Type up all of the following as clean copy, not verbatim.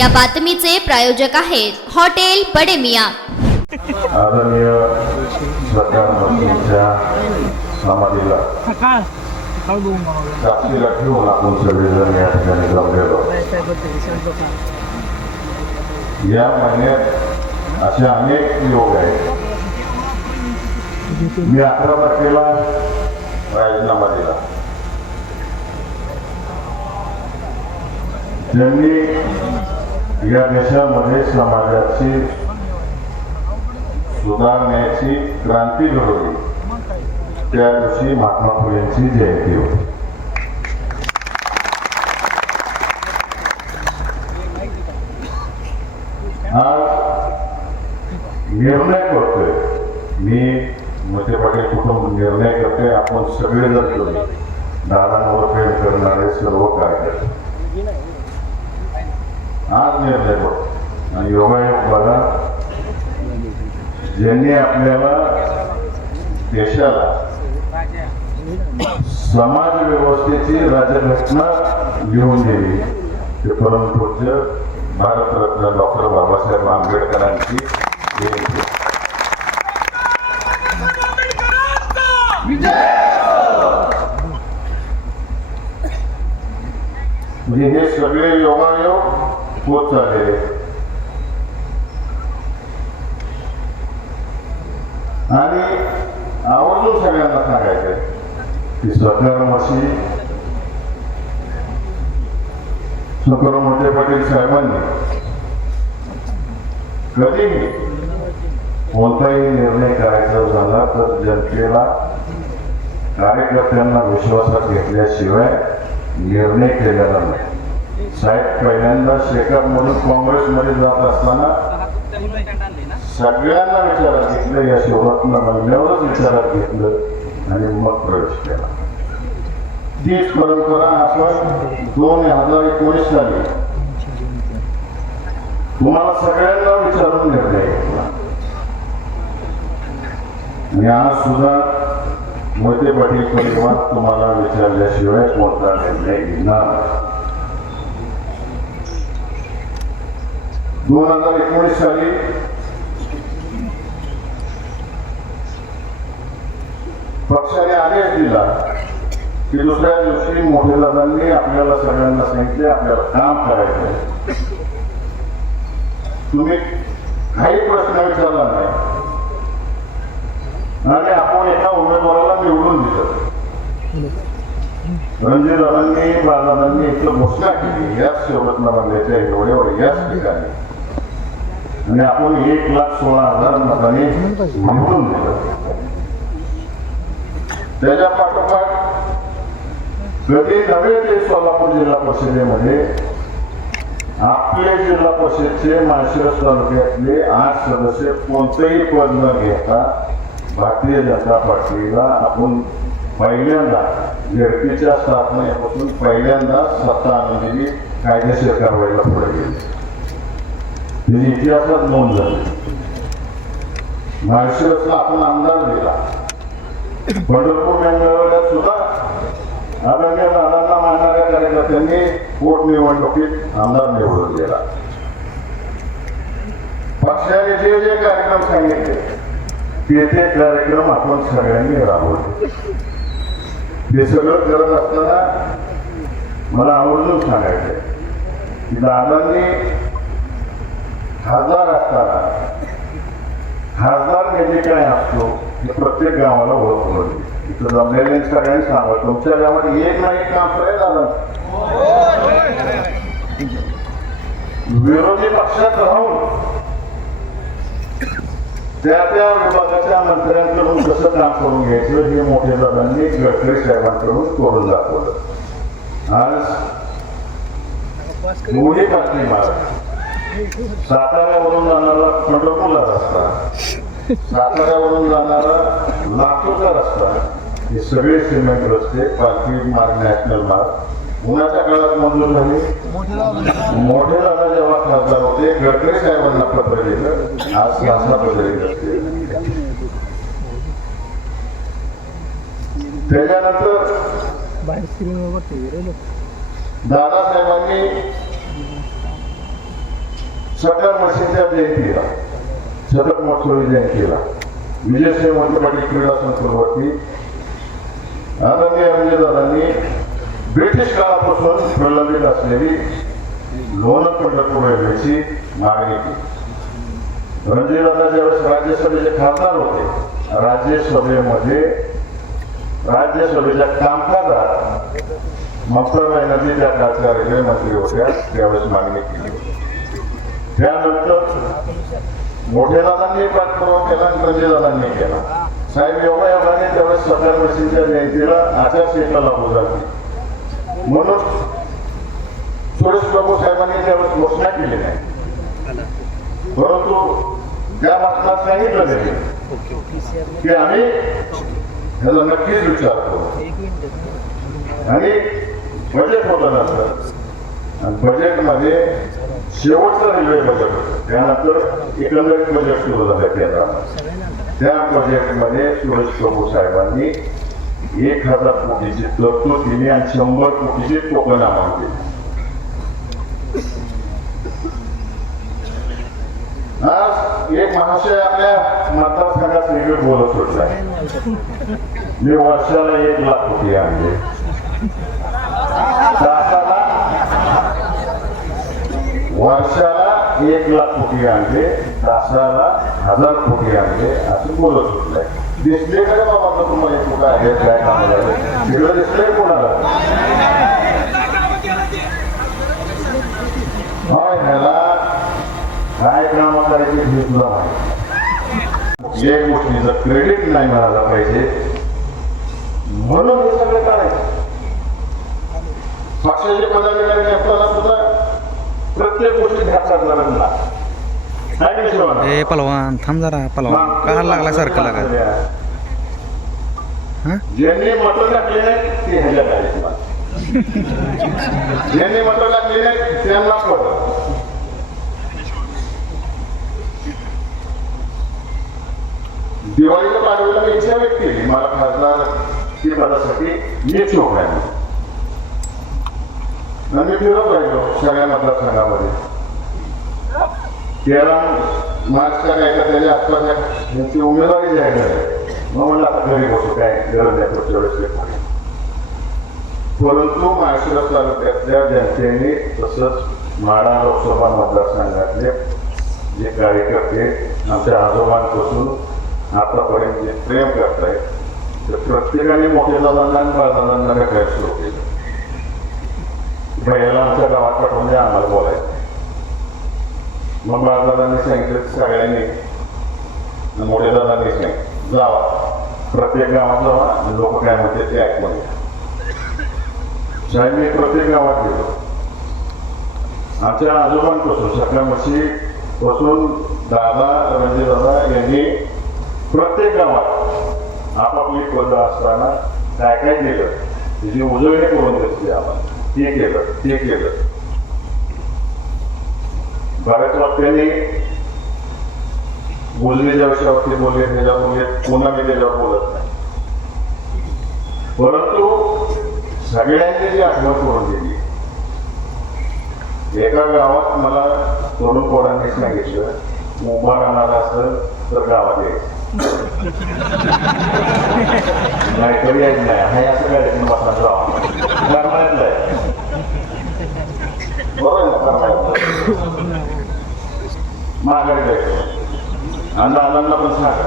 या बातमीचे प्रायोजक आहेत हॉटेल बडे मियां। आदरणीय प्रधानमंत्रीच्या समाधीला साक्षीला ठेवून आपण सगळेजण या ठिकाणी जमलेलो। या महिन्यात असे अनेक योग आहेत। मी 11 तारखेला राजीनामा दिला। ज्यांनी या देशामध्ये समाजाची सुधारण्याची क्रांती घडवली त्या दिवशी महात्मा फुलेंची जयंती होती। आज निर्णय करतोय मी मोठे पाटील कुटुंब निर्णय करते आपण सगळे जर दादांवर प्रेम करणारे सर्व कार्यकर्ते आज निर्णय करतो आणि योगायोग बघा ज्यांनी आपल्याला देशाला समाज व्यवस्थेची राज्यघटना लिहून दिली ते परमपूज्य भारतरत्न डॉक्टर बाबासाहेब आंबेडकरांची जयंती। म्हणजे हे सगळे योगायोग होत चाललेले आणि आवर्जून सगळ्यांना सांगायचं की स्वकर्मशी मोठे पाटील साहेबांनी कधीही कोणताही निर्णय करायचा झाला तर जनतेला कार्यकर्त्यांना विश्वासात घेतल्याशिवाय निर्णय केलेला नाही। साहेब पहिल्यांदा शेकापमधून काँग्रेसमध्ये जात असताना सगळ्यांना विचारात घेतलं, या शिवरत्न म्हणल्यावरच विचारात घेतलं आणि मग प्रवेश केला। तीच परंपरा आपण 2019 साली तुम्हाला सगळ्यांना विचारून निर्णय घेतला आणि आज सुद्धा मोठे पाटील परिवार तुम्हाला विचारल्याशिवाय कोणता निर्णय घेणार। 2019 साली पक्षाने आदेश दिला की दुसऱ्या दिवशी मोठे दादांनी आपल्याला सगळ्यांना सांगितले आपल्याला काम करायचं, तुम्ही काही प्रश्न विचारला नाही आणि आपण एका उमेदवाराला निवडून दिलं। रणजित दादांनी बाळदादांनी इथं घोषणा केली याच शिवरत्न बांधल्याच्या एवढ्यावर याच ठिकाणी आणि आपण 1,16,000 मतांनी निवडून दिलं। त्याच्या पाठोपाठ कधी नव्हे ते सोलापूर जिल्हा परिषदेमध्ये आपले जिल्हा परिषदचे माळशिरस तालुक्यातले 8 सदस्य कोणतेही पद न घेता भारतीय जनता पार्टीला आपण पहिल्यांदा झेडपीच्या स्थापनेपासून पहिल्यांदा सत्ता आणून दिली, कायदेशीर कारवाईला पुढे गेली। त्याची इतिहासात नोंद झाली। माळशिरसला आपण आमदार दिला, पंढरपूर मंगळवेढ्यात सुद्धा आदरणीय दादांना मानणाऱ्या कार्यकर्त्यांनी पोटनिवडणुकीत आमदार निवडून गेला। पक्षाने जे जे कार्यक्रम सांगितले ते कार्यक्रम आपण सगळ्यांनी राबवले। हे सगळं करत असताना मला आवर्जून सांगायचं की दादांनी खासदार असताना खासदार म्हणजे काय असतो हे प्रत्येक गावाला ओळख होती। इथं जमलेल्या सगळ्यांनी सांगा तुमच्या गावात एक ना एक काम करायला झालं, विरोधी पक्षात राहून त्या विभागाच्या मंत्र्यांकडून कसं काम करून घ्यायचं हे मोठे दादांनी गडकरी साहेबांकडून करून दाखवलं। आज दोन्ही बातमी मार्ग साताऱ्यावरून जाणारा पंढरपूरला रस्ता, साताऱ्यावरून जाणारा लातूरचा रस्ता, हे सगळे सिमेंट रस्ते पालखी मार्ग नॅशनल मार्ग उन्हाच्या काळात मंजूर झाले। मोठे दादा जेव्हा खासदार होते गडकरी साहेबांना पत्र दिलं, आज शासनात बदलले असते। त्याच्यानंतर दादासाहेबांनी सटर मशीनच्या जयंतीला, शतक महोत्सवी जयंतीला विजयसिंह मोहिते पाटील क्रीडा संकुलवरती आदरणीय रणजितदादांनी ब्रिटिश काळापासून प्रलंबित असलेली लोणंद पंढरपूर रेल्वेची मागणी केली. रणजितदादा ज्यावेळेस राज्यसभेचे खासदार होते, राज्यसभेच्या कामकाजात ममता बॅनर्जी त्या काळच्या रेल्वे मंत्री होत्या, त्यावेळेस मागणी केली. त्यानंतर मोठे दादांनी पाठपुरावा केला आणि रणजितदादांनी केला. साहेब योगायोगाने त्यावेळेस सटर मशीनच्या जयंतीला आचारसंहिता लागू झाली म्हणून सुरेश प्रभू साहेबांनी त्यावेळेस घोषणा केली नाही, परंतु त्या भाषणात सांगितलं गेले की आम्ही ह्याचा नक्कीच विचार करू. आणि बजेट होतं नंतर, आणि बजेटमध्ये शेवटचं रेल्वे बजेट होतं, त्यानंतर एकंदरीत बजेट सुरू झालं केंद्रात. त्या बजेटमध्ये सुरेश प्रभू साहेबांनी 1000 कोटीची तरतूद केली आणि 100 कोटीची टोकन अमाऊंट केली. आज एक महाशय आपल्या मतदारसंघात वेगळं बोलत होता, मी वर्षाला 1 लाख कोटी आणले, वर्षाला 1 लाख कोटी आणले, तासाला 1000 कोटी आणले असं बोलत होत. दिसले का बाबा तुम्हाला कुठं आहे काय कामाला तिकडं दिसलंय कोणाला? ह्याला काय काम करायचे हे तुला माहिती. एक गोष्टीचं क्रेडिट नाही मिळालं पाहिजे म्हणून हे सगळं करायचं. पक्षाचे पदाधिकारी असताना सुद्धा प्रत्येक गोष्टी ध्यान करणार ए पलवान थांब जरा, पलवान का लागला सारखं लागा. ज्यांनी मतं टाकले नाही ते ह्याच्या काय, ज्यांनी मतं टाकले नाही त्यांना पडत. दिवाळीच्या पाडव्याला मी इच्छा व्यक्त केली, मला खासदार की पदासाठी नियुक्त आहे. मी फिरत राहिलो सगळ्या मतदारसंघामध्ये. 13 मार्चच्या त्याच्या आसपास यांची उमेदवारी जाहीर झाली. मग म्हणलं आता घरी बसू, काय गरज आहे पुढच्या वेळेस. परंतु माळशिरस तालुक्यातल्या जनतेने तसंच माढा लोकसभा मतदारसंघातले जे कार्यकर्ते आमच्या आजोबांपासून आतापर्यंत जे प्रेम करतायत, तर प्रत्येकाने मोठ्या दादांना आणि बाळदादांना भेटायला सुरू केलं. भैयाला आमच्या गावात पाठवून द्या, आम्हाला बोलायचं. मग बाळदादांनी सांगितलं सगळ्यांनी, मोठ्या दादांनी सांगितलं जावा, प्रत्येक गावात जावा, लोक काय म्हणते ते ऐकून घ्या. साहेब मी प्रत्येक गावात गेलो. आमच्या आजोबांपासून सगळ्या म्हशी पासून दादा रणजितदादा यांनी प्रत्येक गावात आपापली पद असताना काय काय केलं त्याची उजळणी करून घेतली. आम्हाला ते केलं ते केलं. बऱ्याच वाक्यांनी बोलण्याच्या विषयावरती बोलले, त्याच्या बोलले, पुन्हा मी त्याच्यावर बोलत नाही. परंतु सगळ्यांनी जी आठवण करून दिली. एका गावात मला तरुण पोरांनी सांगितलं उभा राहणार असेल तर गावात यायचं, नाहीतर यायचं नाही. हाय असं काय बसा गावात करमायतलं आहे, बरोबर करमायतलं माघारी जायचं. आणि दादांना पण सांगा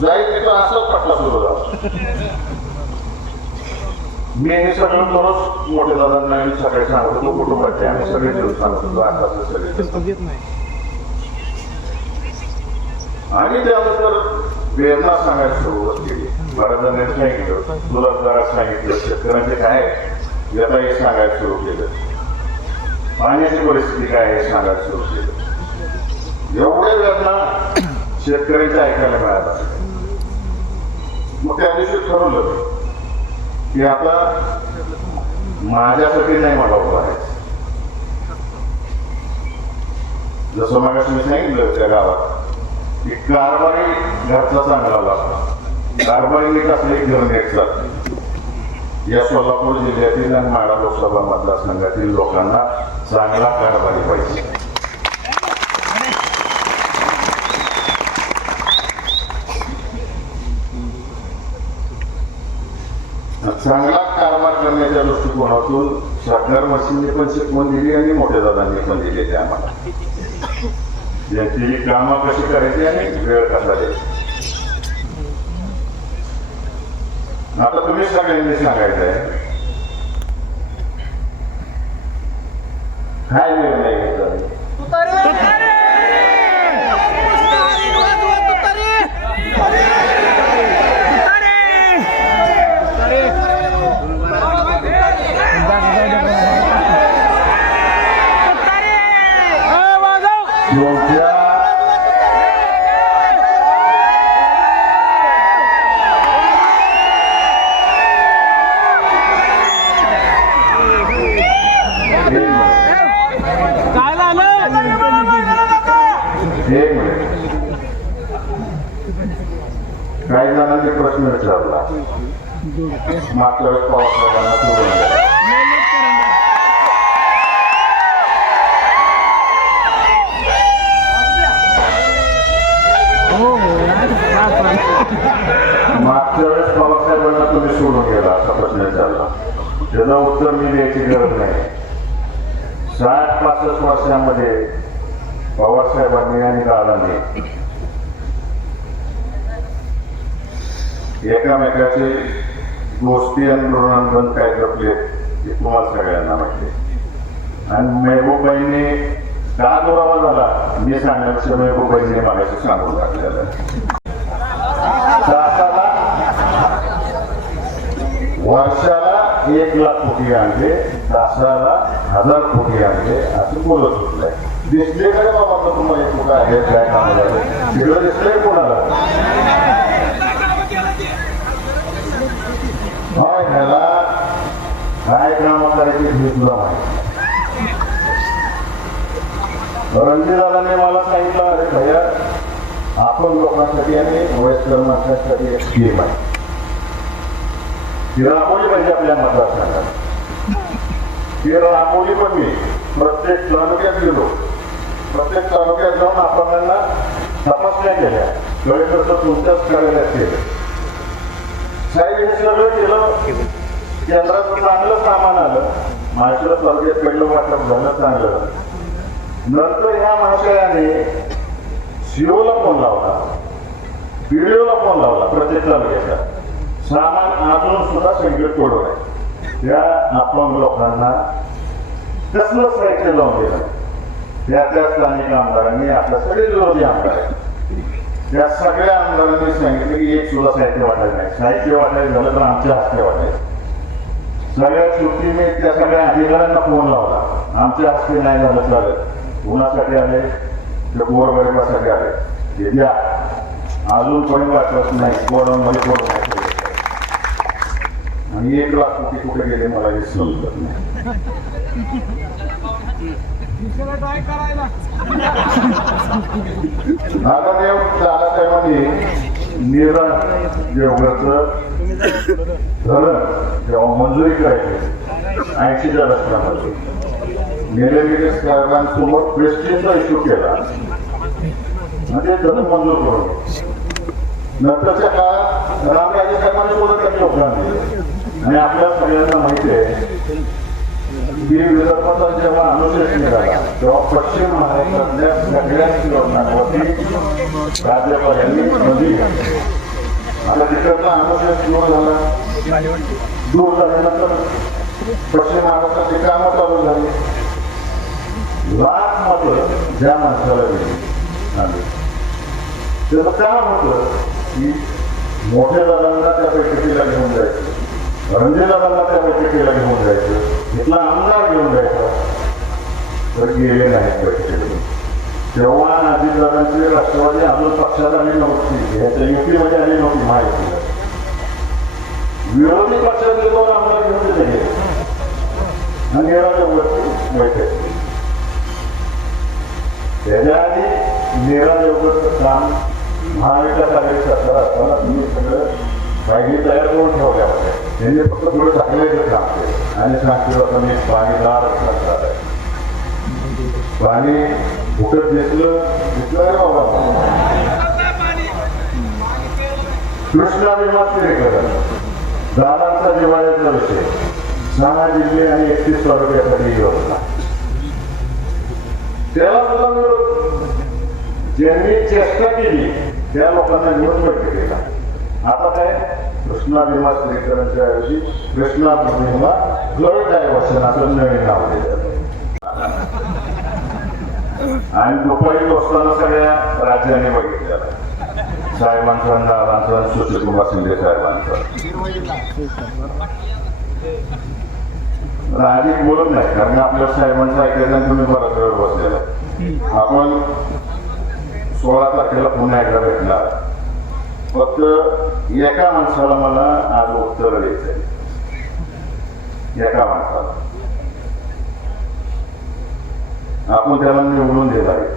जाईल तिथं असंच पटला सुरू झाला. मी हे सगळं दररोज मोठ्या दादांना सगळे सांगत होतो, कुटुंबाचे आम्ही सगळे देऊन सांगत होतो आता सगळे. आणि त्यानंतर प्रेरणा सांगायला सुरुवात केली. बऱ्याच जणांनी सांगितलं, तुला जरा सांगितलं, शेतकऱ्यांचे काय येता हे सांगायला सुरू केलं, पाण्याची परिस्थिती काय हे सांगायला सुरू केलं. एवढ्या वेदना शेतकऱ्यांच्या ऐकायला मिळाला. मग त्या दिवशी ठरवलं की आता माझ्यासाठी नाही मला उभं आहे. जसं मागाशी मी सांगितलं त्या गावात की कारभारी घरचा चांगला लागतो, कारभारी नीट असले घर नीट जाते. या सोलापूर जिल्ह्यातील आणि माढा लोकसभा मतदारसंघातील लोकांना चांगला कारभारी पाहिजे. चांगला कारभार करण्याच्या दृष्टिकोनातून सरकार मशीनने पण शिकवून दिली आणि मोठ्या दादांनी पण दिलेली आम्हाला. यांची कामं कशी करायची आणि वेळ कसा द्यायची. आता तुम्ही सगळ्यांनी सांगायचं आहे काय निर्णय घ्यायचा. काही जणांनी प्रश्न विचारला मागच्या वेळेस पवारसाहेबांना सोडून द्या. मागच्या वेळेस पवारसाहेबांना तुम्ही सोडून गेला असा प्रश्न विचारला. त्याचं उत्तर मी द्यायची गरज नाही. 60-65 वर्षांमध्ये पवारसाहेबांनी आणि दादांनी एकामेकाचे गोष्टी आणि ऋणांकन काय जपले हे तुम्हाला सगळ्यांना माहिती. आणि मेहबूबाईने का दुरावा झाला मी सांगण्यापेक्षा मेहबूबाईने मागाशी सांगून टाकलेलं. तासाला वर्षाला 1,00,000 कोटी आणले, तासाला 1,000 कोटी आणले असं बोलत होतलंय. दिसले का बाबा तुम्हाला कुठं आहे काय काम झालं तिकडं दिसलंय कोणाला. ह्याला काय काम करायची हे तुला माहिती. रणजितदादांनी मला सांगितलं अरे भैया आपण लोकांसाठी आणि वयस्कर माणसांसाठी एक स्कीम आहे ती राबवली पाहिजे आपल्या मतदारसंघात. ती राबवली पण मी प्रत्येक तालुक्यात गेलो. प्रत्येक तालुक्यात जाऊन आपण तपासण्या केल्या. कळेकरचं तुमच्याच कार्यालयात केलं. साहेब हे सगळं केलं. केंद्राचं चांगलं सामान आलं. महाराष्ट्र तालुक्यात पहिलं वाटप झालं चांगलं. नंतर ह्या महाशयाने सीओला फोन लावला, बीडीओला फोन लावला प्रत्येक तालुक्याचा. सामान अजून सुद्धा संकट पडू नये त्या अपंग लोकांना कसलं साहित्य लावून दिलं. त्या स्थानिक आमदारांनी आपल्या सगळे विरोधी आमदार आहेत त्या सगळ्या आमदारांनी सांगितलं की एक सुद्धा साहित्य वाटायचं नाही. साहित्य वाटायचं झालं तर आमच्या हस्ते वाटायचं. सगळ्यात शेवटी मी त्या सगळ्या अधिकाऱ्यांना फोन लावला. आमच्या हस्ते नाही झालं चालेल. कुणासाठी आले ते गोरगरिबासाठी आले ते द्या. अजून कोणी वाटत नाही कोणामध्ये कोण नाही. आणि 1,00,000 कोटी कुठे गेले मला हे समजत नाही. नागादेव दादासाहेबांनी नीरा देवघरचं धरण जेव्हा मंजुरी करायची 80च्या दशकामध्ये निलगिरी साहेबांसोबत वेस्टिनचा इश्यू केला आणि ते धरण मंजूर करून नंतरच्या काळात रामराजे साहेबांनी सुद्धा त्यांनी योगदान दिले. आणि आपल्या सगळ्यांना माहिती आहे की विदर्भाचा जेव्हा अनुशेष निघाला तेव्हा पश्चिम महाराष्ट्रातल्या सगळ्याच योजनांवरती राज्यपालांनी बंदी घातली. आता तिकडचा अनुशेष दूर झाल्यानंतर पश्चिम महाराष्ट्राची कामं चालू झाली. लाख मतं ज्या माणसाला दिली त्याचं काम होतं की मोठ्या दादांना त्या बैठकीला घेऊन जायचं, रणजितदादांना त्या बैठकीला घेऊन जायचं, इथला आमदार घेऊन जायचा. तर गेले नाहीत बैठकीला. तेव्हा अजितदादांची राष्ट्रवादी अजून पक्षात आली नव्हती. ह्याच्या युतीमध्ये आली नव्हती महायुतीला. विरोधी पक्षातले 2 आमदार घेऊन तिथे गेले आणि नेरादेवगडची बैठक. त्याच्या आधी नेरादेवगडचं काम महाविकास आघाडी सरकार असताना तुम्ही सगळं माहिती तयार करून ठेवल्या होत्या. त्यांनी फक्त थोडं टाकण्याचं काम केलं आणि सांगतो आता मी पाणीदार सरकार आहे. पाणी फुकट घेतलं रे बाबा. कृष्णा विमानतळाकरण दादांचा जिव्हाळ्याचा विषय 6 जिल्हे आणि 31 तालुक्यासाठी योजना. त्याला सुद्धा विरोध. ज्यांनी चेष्टा केली त्या लोकांना घेऊन बैठकीला. आता काय कृष्णा विमानतळाकरणच्या ऐवजी कृष्णा पूर्णिमा फ्लड डायव्हर्शन असं नवीन नाव दिलं. आणि दुपारी बसताना सगळ्या राज्यांनी बघितलेलं साहेबांचा, दादांचा, सुशीलकुमार शिंदे साहेबांचा. आधी बोलत नाही कारण आपल्या साहेबांचं ऐकायचं तुम्ही बराच वेळ बसलेला. आपण 16 तारखेला पुन्हा एकदा भेटणार. फक्त एका माणसाला मला आज उत्तर द्यायचंय. एका माणसाला आपण त्याला निवडून देणार आहे.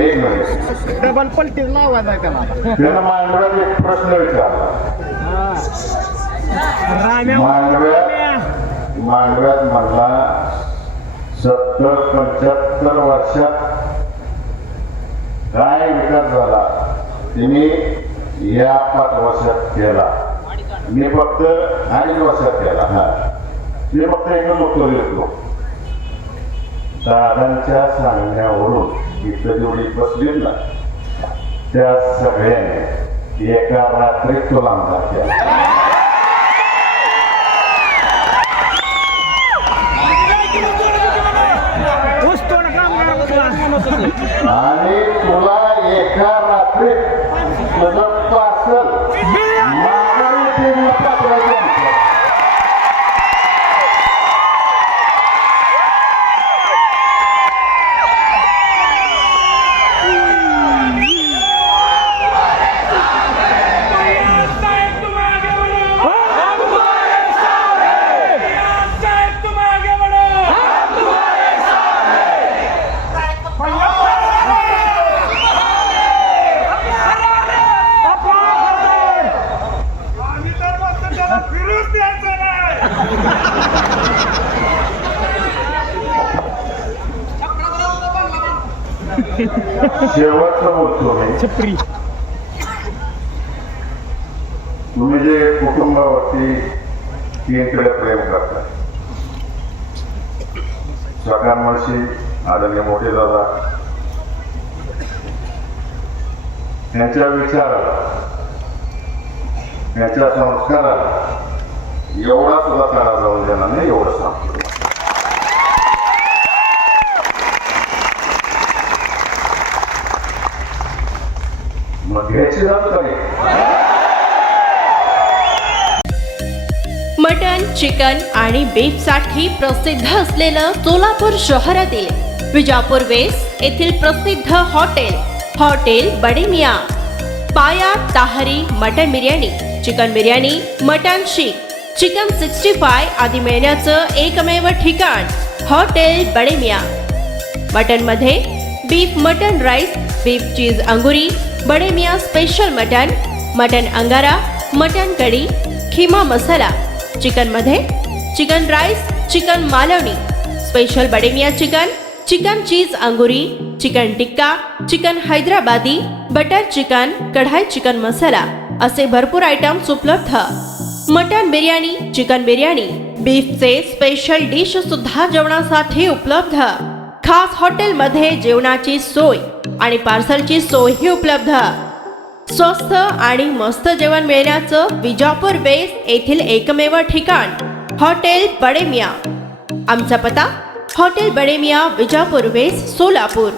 एक मिनिट. डबल पलटी लावायचा त्याला. त्यानं मांडव्यात एक प्रश्न विचारला. मांडव्यात म्हणला 70-75 वर्षात काय विकास झाला तिने या 5 वर्षात केला. मी फक्त 2.5 वर्षात केला. मी फक्त एकच उत्तर देतो. दादांच्या सांगण्यावरून इथं जेवढी बसलीत ना त्या सगळ्यांनी एका रात्रीत तो आमदार केला. आणि तुला एका रात्रीत तुझं पार्सल माघारी पाठवायचं. शेवटचं बोलतो मी. तुम्ही जे कुटुंबावरती 3 प्रेम करता सकाळशी आदरणीय मोठे दादा त्यांच्या विचाराला त्यांच्या संस्काराला एवढा सुद्धा तडा जाऊन देणार नाही एवढं सांगतो. मग घ्यायची जात मटन, चिकन आणि बीफ साठी प्रसिद्ध असलेलं सोलापूर शहरातील विजापूर वेस्ट येथील प्रसिद्ध हॉटेल बडे मियाँ. पाया ताहरी mutton biryani, chicken biryani, mutton seekh, chicken 65 आदी मिळण्याचं एकमेव ठिकाण हॉटेल बडे मियाँ. मटन मध्ये beef mutton rice, beef cheese अंगुरी, Bade Miyan special mutton, mutton अंगारा, मटन कढी, खीमा मसाला. चिकन मध्ये chicken rice, chicken Malvani, special Bade Miyan chicken, chicken cheese अंगुरी, chicken tikka, chicken Hyderabadi, butter chicken, kadai chicken masala असे भरपूर आयटम्स उपलब्ध. मटन बिर्याणी, चिकन बिर्याणी, बीफचे स्पेशल डिश सुद्धा जेवणासाठी उपलब्ध. खास हॉटेलमध्ये जेवणाची सोय आणि पार्सलची सोयही उपलब्ध. स्वस्त आणि मस्त जेवण मिळण्याचं विजापूर वेस्ट येथील एकमेव ठिकाण हॉटेल बडे मियाँ. आमचा पत्ता हॉटेल बडे मियाँ, विजापूर वेस्ट, सोलापूर.